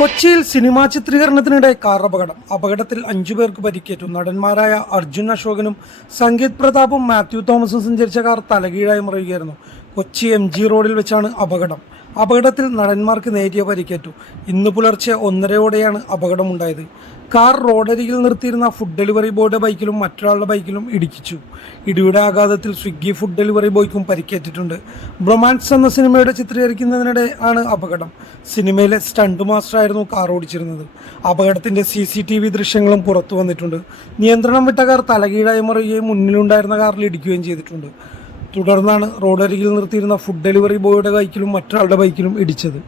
കൊച്ചിയിൽ cinema ചിത്രീകരണത്തിനിടെ car അപകടം. അപകടത്തിൽ അഞ്ചു പേർക്ക് പരിക്കേറ്റു. നടന്മാരായ അർജുൻ അശോകനും സംഗീത് പ്രതാപും മാത്യു തോമസും സഞ്ചരിച്ച കാർ തലകീഴായി മറിയുകയായിരുന്നു. കൊച്ചി എം ജി റോഡിൽ വെച്ചാണ് അപകടം. അപകടത്തിൽ നടന്മാർക്ക് നേരിയ പരിക്കേറ്റു. ഇന്ന് പുലർച്ചെ ഒന്നരയോടെയാണ് അപകടമുണ്ടായത്. കാർ റോഡരികിൽ നിർത്തിയിരുന്ന ഫുഡ് ഡെലിവറി ബോയുടെ ബൈക്കിലും മറ്റൊരാളുടെ ബൈക്കിലും ഇടിക്കിച്ചു ഇടിയുടെ ആഘാതത്തിൽ സ്വിഗ്ഗി ഫുഡ് ഡെലിവറി ബോയ്ക്കും പരിക്കേറ്റിട്ടുണ്ട്. ബ്രൊമാൻസ് എന്ന സിനിമയുടെ ചിത്രീകരിക്കുന്നതിനിടെ ആണ് അപകടം. സിനിമയിലെ സ്റ്റണ്ട് മാസ്റ്ററായിരുന്നു കാർ ഓടിച്ചിരുന്നത്. അപകടത്തിന്റെ സി സി ടി വി ദൃശ്യങ്ങളും പുറത്തു വന്നിട്ടുണ്ട്. നിയന്ത്രണം വിട്ട കാർ തലകീഴായി മറിയുകയും മുന്നിലുണ്ടായിരുന്ന കാറിൽ ഇടിക്കുകയും ചെയ്തിട്ടുണ്ട്. തുടർന്നാണ് റോഡരികിൽ നിർത്തിയിരുന്ന ഫുഡ് ഡെലിവറി ബോയുടെ ബൈക്കിലും മറ്റൊരാളുടെ ബൈക്കിലും ഇടിച്ചത്.